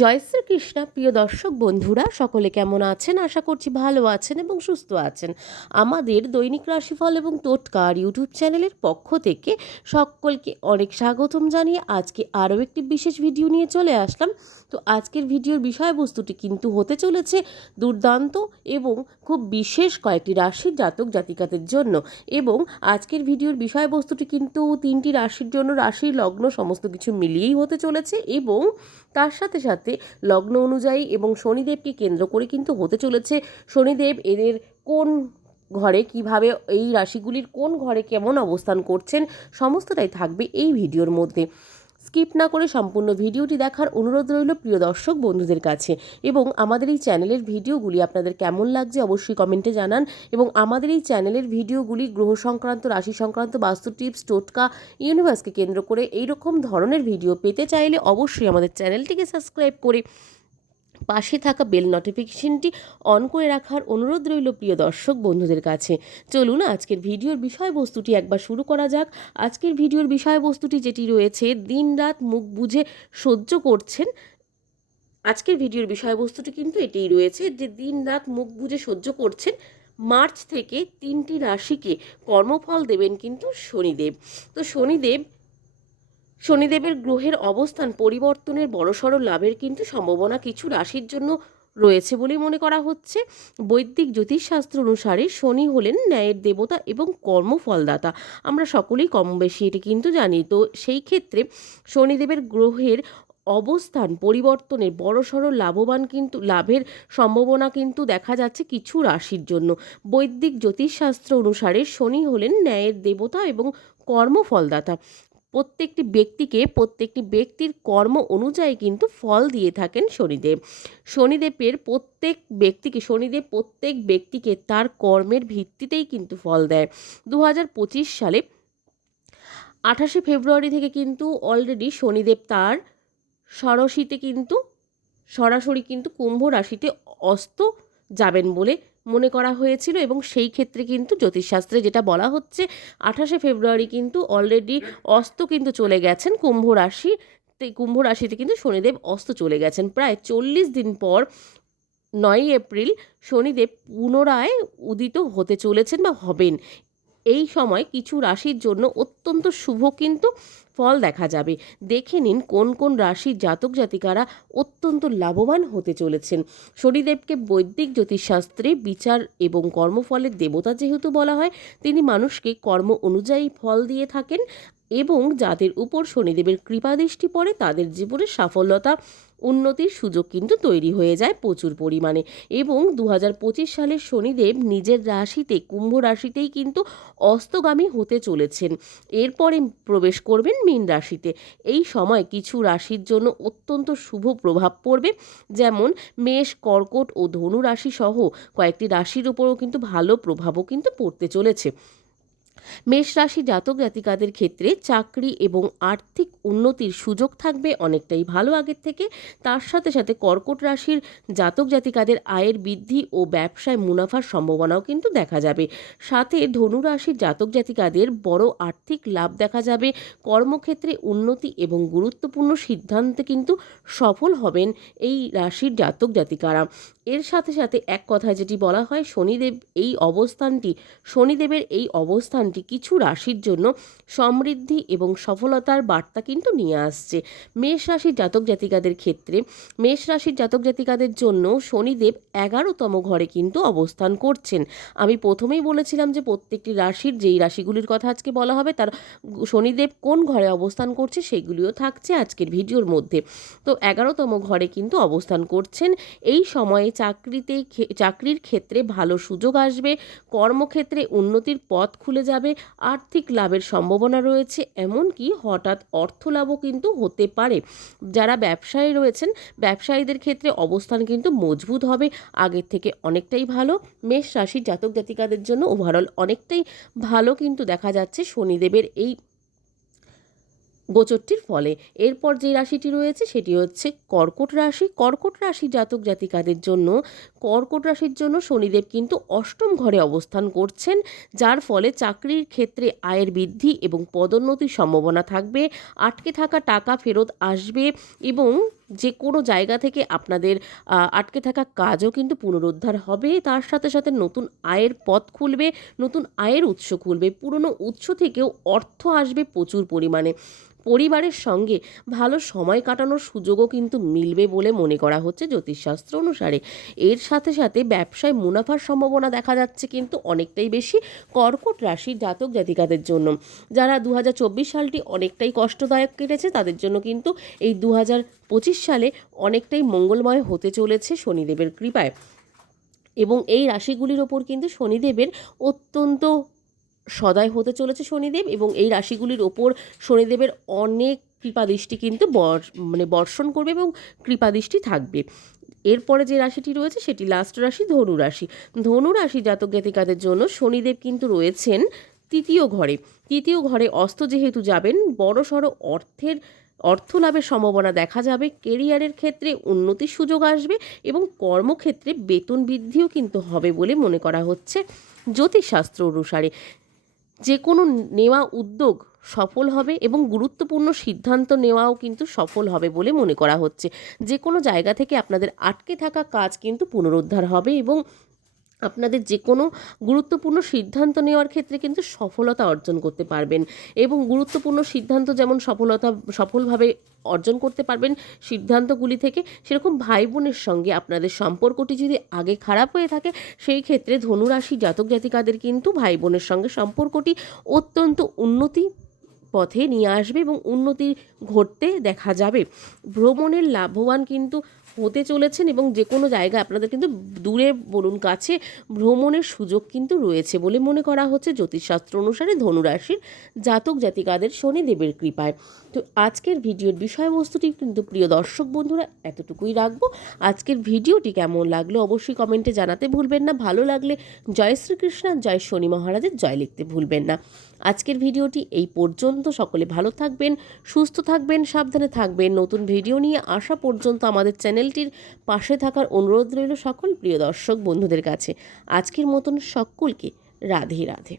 জয় শ্রীকৃষ্ণ, প্রিয় দর্শক বন্ধুরা, সকলে কেমন আছেন? আশা করছি ভালো আছেন এবং সুস্থ আছেন। আমাদের দৈনিক রাশিফল এবং টোটকার ইউটিউব চ্যানেলের পক্ষ থেকে সকলকে অনেক স্বাগতম জানিয়ে আজকে আরও একটি বিশেষ ভিডিও নিয়ে চলে আসলাম। তো আজকের ভিডিওর বিষয়বস্তুটি কিন্তু হতে চলেছে দুর্দান্ত এবং খুব বিশেষ কয়েকটি রাশির জাতক জাতিকাদের জন্য এবং আজকের ভিডিওর বিষয়বস্তুটি কিন্তু তিনটি রাশির জন্য, রাশির লগ্ন, সমস্ত কিছু মিলিয়েই হতে চলেছে এবং তার সাথে সাথে লগ্ন অনুযায়ী এবং শনিদেবকে কেন্দ্র করে কিন্তু হতে চলেছে। শনিদেব এদের কোন ঘরে কীভাবে এই রাশিগুলির কোন ঘরে কেমন অবস্থান করছেন, সমস্তটাই থাকবে এই ভিডিওর মধ্যে। স্কিপ না করে সম্পূর্ণ ভিডিওটি দেখার অনুরোধ রইল প্রিয় দর্শক বন্ধুদের কাছে। এবং আমাদের এই চ্যানেলের ভিডিওগুলি আপনাদের কেমন লাগছে অবশ্যই কমেন্টে জানান। এবং আমাদের এই চ্যানেলের ভিডিওগুলি গ্রহ সংক্রান্ত, রাশি সংক্রান্ত, বাস্তু টিপস, টোটকা ইউনিভার্সকে কেন্দ্র করে এইরকম ধরনের ভিডিও পেতে চাইলে অবশ্যই আমাদের চ্যানেলটিকে সাবস্ক্রাইব করে পাশে থাকা বেল নোটিফিকেশনটি অন করে রাখার অনুরোধ রইল প্রিয় দর্শক বন্ধুদের কাছে। চলুন আজকের ভিডিওর বিষয়বস্তুটি একবার শুরু করা যাক। আজকের ভিডিওর বিষয়বস্তুটি যেটি রয়েছে, দিনরাত মুখ বুঝে সহ্য করছেন। আজকের ভিডিওর বিষয়বস্তুটি কিন্তু এটাই রয়েছে যে দিন রাত মুখ বুঝে সহ্য করছেন মার্চ থেকে তিনটি রাশিকে কর্মফল দেবেন কিন্তু শনিদেব। তো শনিদেব শনিদেবের গ্রহের অবস্থান পরিবর্তনের বড়সড় লাভের কিন্তু সম্ভাবনা কিছু রাশির জন্য রয়েছে বলে মনে করা হচ্ছে। বৈদিক জ্যোতিষশাস্ত্র অনুসারে শনি হলেন ন্যায়ের দেবতা এবং কর্মফলদাতা। আমরা সকলেই কম বেশি এটি কিন্তু জানি। তো সেই ক্ষেত্রে শনিদেবের গ্রহের অবস্থান পরিবর্তনের বড়সড় লাভবান কিন্তু, লাভের সম্ভাবনা কিন্তু দেখা যাচ্ছে কিছু রাশির জন্য। বৈদিক জ্যোতিষশাস্ত্র অনুসারে শনি হলেন ন্যায়ের দেবতা এবং কর্মফলদাতা। প্রত্যেকটি ব্যক্তিকে, প্রত্যেকটি ব্যক্তির কর্ম অনুযায়ী কিন্তু ফল দিয়ে থাকেন শনিদেব। শনিদেবের প্রত্যেক ব্যক্তিকে, শনিদেব প্রত্যেক ব্যক্তিকে তার কর্মের ভিত্তিতেই কিন্তু ফল দেয়। দু হাজার পঁচিশ সালে আঠাশে ফেব্রুয়ারি থেকে কিন্তু অলরেডি শনিদেব তার সরসিতে কিন্তু, সরাসরি কিন্তু কুম্ভ রাশিতে অস্ত যাবেন বলে মনে করা হয়েছিল এবং সেই ক্ষেত্রে কিন্তু জ্যোতিষশাস্ত্রে যেটা বলা হচ্ছে, আঠাশে ফেব্রুয়ারি কিন্তু অলরেডি অস্ত কিন্তু চলে গেছেন, কুম্ভ রাশি কুম্ভ রাশিতে কিন্তু শনিদেব অস্ত চলে গেছেন। প্রায় চল্লিশ দিন পর নয় এপ্রিল শনিদেব পুনরায় উদিত হতে চলেছেন বা হবেন। এই সময় কিছু রাশির জন্য অত্যন্ত শুভ কিন্তু ফল দেখা যাবে। দেখে নিন কোন কোন রাশির জাতক জাতিকারা অত্যন্ত লাভবান হতে চলেছেন। শনিদেবকে বৈদিক জ্যোতিষশাস্ত্রে বিচার এবং কর্মফলের দেবতা যেহেতু বলা হয়, তিনি মানুষকে কর্ম অনুযায়ী ফল দিয়ে থাকেন। এবং যাদের উপর শনিদেবের কৃপাদৃষ্টি পড়ে, তাদের জীবনে সাফল্যতা, উন্নতির সুযোগ কিন্তু তৈরি হয়ে যায় প্রচুর পরিমাণে। এবং দু হাজার পঁচিশ সালের শনিদেব নিজের রাশিতে, কুম্ভ রাশিতেই কিন্তু অস্তগামী হতে চলেছেন। এরপরে প্রবেশ করবেন মীন রাশিতে। এই সময় কিছু রাশির জন্য অত্যন্ত শুভ প্রভাব পড়বে। যেমন মেষ, কর্কট ও ধনু রাশি সহ কয়েকটি রাশির উপরও কিন্তু ভালো প্রভাবও কিন্তু পড়তে চলেছে। মেষ রাশি জাতক জাতিকাদের ক্ষেত্রে চাকরি এবং আর্থিক উন্নতির সুযোগ থাকবে অনেকটাই ভালো আগের থেকে। তার সাথে সাথে কর্কট রাশির জাতক জাতিকাদের আয়ের বৃদ্ধি ও ব্যবসায় মুনাফার সম্ভাবনাও কিন্তু দেখা যাবে। সাথে ধনু রাশির জাতক জাতিকাদের বড় আর্থিক লাভ দেখা যাবে। কর্মক্ষেত্রে উন্নতি এবং গুরুত্বপূর্ণ সিদ্ধান্তে কিন্তু সফল হবেন এই রাশির জাতক জাতিকারা। এর সাথে সাথে এক কথায় যেটি বলা হয়, শনিদেব এই অবস্থানটি, শনিদেবের এই অবস্থানটি কিছু রাশির জন্য সমৃদ্ধি এবং সফলতার বার্তা কিন্তু নিয়ে আসছে। মেষ রাশির জাতক জাতিকাদের ক্ষেত্রে, মেষ রাশির জাতক জাতিকাদের জন্য শনিদেব এগারোতম ঘরে কিন্তু অবস্থান করছেন। আমি প্রথমেই বলেছিলাম যে প্রত্যেকটি রাশির যেই রাশিগুলির কথা আজকে বলা হবে, তার শনিদেব কোন ঘরে অবস্থান করছে সেগুলিও থাকছে আজকের ভিডিওর মধ্যে। তো এগারোতম ঘরে কিন্তু অবস্থান করছেন। এই সময়ে চাকরিতে চাকরির ক্ষেত্রে ভালো সুযোগ আসবে, কর্মক্ষেত্রে উন্নতির পথ খুলে যাবে, আর্থিক লাভের সম্ভাবনা রয়েছে, এমনকি হঠাৎ অর্থ লাভও কিন্তু হতে পারে। যারা ব্যবসায়ী রয়েছেন, ব্যবসায়ীদের ক্ষেত্রে অবস্থান কিন্তু মজবুত হবে, আগের থেকে অনেকটাই ভালো। মেষ রাশির জাতক জাতিকাদের জন্য ওভারঅল অনেকটাই ভালো কিন্তু দেখা যাচ্ছে শনিদেবের এই গোচরটির ফলে। এরপর যে রাশিটি রয়েছে, সেটি হচ্ছে কর্কট রাশি। কর্কট রাশি জাতক জাতিকাদের জন্য, কর্কট রাশির জন্য শনিদেব কিন্তু অষ্টম ঘরে অবস্থান করছেন, যার ফলে চাকরির ক্ষেত্রে আয়ের বৃদ্ধি এবং পদোন্নতির সম্ভাবনা থাকবে, আটকে থাকা টাকা ফেরত আসবে এবং যে কোনো জায়গা থেকে আপনাদের আটকে থাকা কাজও কিন্তু পুনরুদ্ধার হবে। তার সাথে সাথে নতুন আয়ের পথ খুলবে, নতুন আয়ের উৎস খুলবে। পুরনো উৎস থেকেও অর্থ আসবে প্রচুর পরিমাণে। পরিবারের সঙ্গে ভালো সময় কাটানোর সুযোগও কিন্তু মিলবে বলে মনে করা হচ্ছে জ্যোতিষশাস্ত্র অনুসারে। এর সাথে সাথে ব্যবসায় মুনাফার সম্ভাবনা দেখা যাচ্ছে কিন্তু অনেকটাই বেশি কর্কট রাশির জাতক জাতিকাদের জন্য। যারা দু হাজার চব্বিশ সালটি অনেকটাই কষ্টদায়ক কেটেছে, তাদের জন্য কিন্তু এই দু সালে অনেকটাই মঙ্গলময় হতে চলেছে শনিদেবের কৃপায়। এবং এই রাশিগুলির ওপর কিন্তু শনিদেবের অত্যন্ত সদয় হতে চলেছে শনিদেব এবং এই রাশিগুলির ওপর শনিদেবের অনেক কৃপাদৃষ্টি কিন্তু বর মানে বর্ষণ করবে এবং কৃপাদৃষ্টি থাকবে। এরপরে যে রাশিটি রয়েছে সেটি লাস্ট রাশি, ধনু রাশি। ধনু রাশি জাতক জাতিকাদের জন্য শনিদেব কিন্তু রয়েছেন তৃতীয় ঘরে। তৃতীয় ঘরে অস্ত যেহেতু যাবেন বড় সড়ো অর্থের অর্থ লাভের সম্ভাবনা দেখা যাবে, কেরিয়ারের ক্ষেত্রে উন্নতির সুযোগ আসবে এবং কর্মক্ষেত্রে বেতন বৃদ্ধিও কিন্তু হবে বলে মনে করা হচ্ছে জ্যোতিষশাস্ত্র অনুসারে। যে কোনো নেওয়া উদ্যোগ সফল হবে এবং গুরুত্বপূর্ণ সিদ্ধান্ত নেওয়াও কিন্তু সফল হবে বলে মনে করা হচ্ছে। যে কোনো জায়গা থেকে আপনাদের আটকে থাকা কাজ কিন্তু পুনরুদ্ধার হবে এবং আপনাদের যে কোনো গুরুত্বপূর্ণ সিদ্ধান্ত নেওয়ার ক্ষেত্রে কিন্তু সফলতা অর্জন করতে পারবেন এবং গুরুত্বপূর্ণ সিদ্ধান্ত যেমন সফলতা, সফলভাবে অর্জন করতে পারবেন সিদ্ধান্তগুলি থেকে সেরকম ভাই বোনের সঙ্গে আপনাদের সম্পর্কটি যদি আগে খারাপ হয়ে থাকে, সেই ক্ষেত্রে ধনুরাশি জাতক জাতিকাদের কিন্তু ভাই বোনের সঙ্গে সম্পর্কটি অত্যন্ত উন্নতি পথে নিয়ে আসবে এবং উন্নতি ঘটতে দেখা যাবে। ভ্রমণের লাভবান কিন্তু হতে চলেছেন এবং যে কোনো জায়গায় আপনাদের কিন্তু দূরে বলুন কাছে ভ্রমণের সুযোগ কিন্তু রয়েছে বলে মনে করা হচ্ছে জ্যোতিষশাস্ত্র অনুসারে ধনুরাশির জাতক জাতিকাদের শনিদেবের কৃপায়। তো আজকের ভিডিওর বিষয়বস্তুটি কিন্তু প্রিয় দর্শক বন্ধুরা এতটুকুই রাখব। আজকের ভিডিওটি কেমন লাগল অবশ্যই কমেন্টে জানাতে ভুলবেন না। ভালো লাগলে জয় শ্রীকৃষ্ণ, জয় শনি মহারাজের জয় লিখতে ভুলবেন না। আজকের ভিডিওটি এই পর্যন্ত। সকলে ভালো থাকবেন, সুস্থ থাকবেন, সাবধানে থাকবেন। নতুন ভিডিও নিয়ে আসা পর্যন্ত আমাদের চ্যানেলটির পাশে থাকার অনুরোধ রইল সকল প্রিয় দর্শক বন্ধুদের কাছে। আজকের মতন সকলকে রাধে রাধে।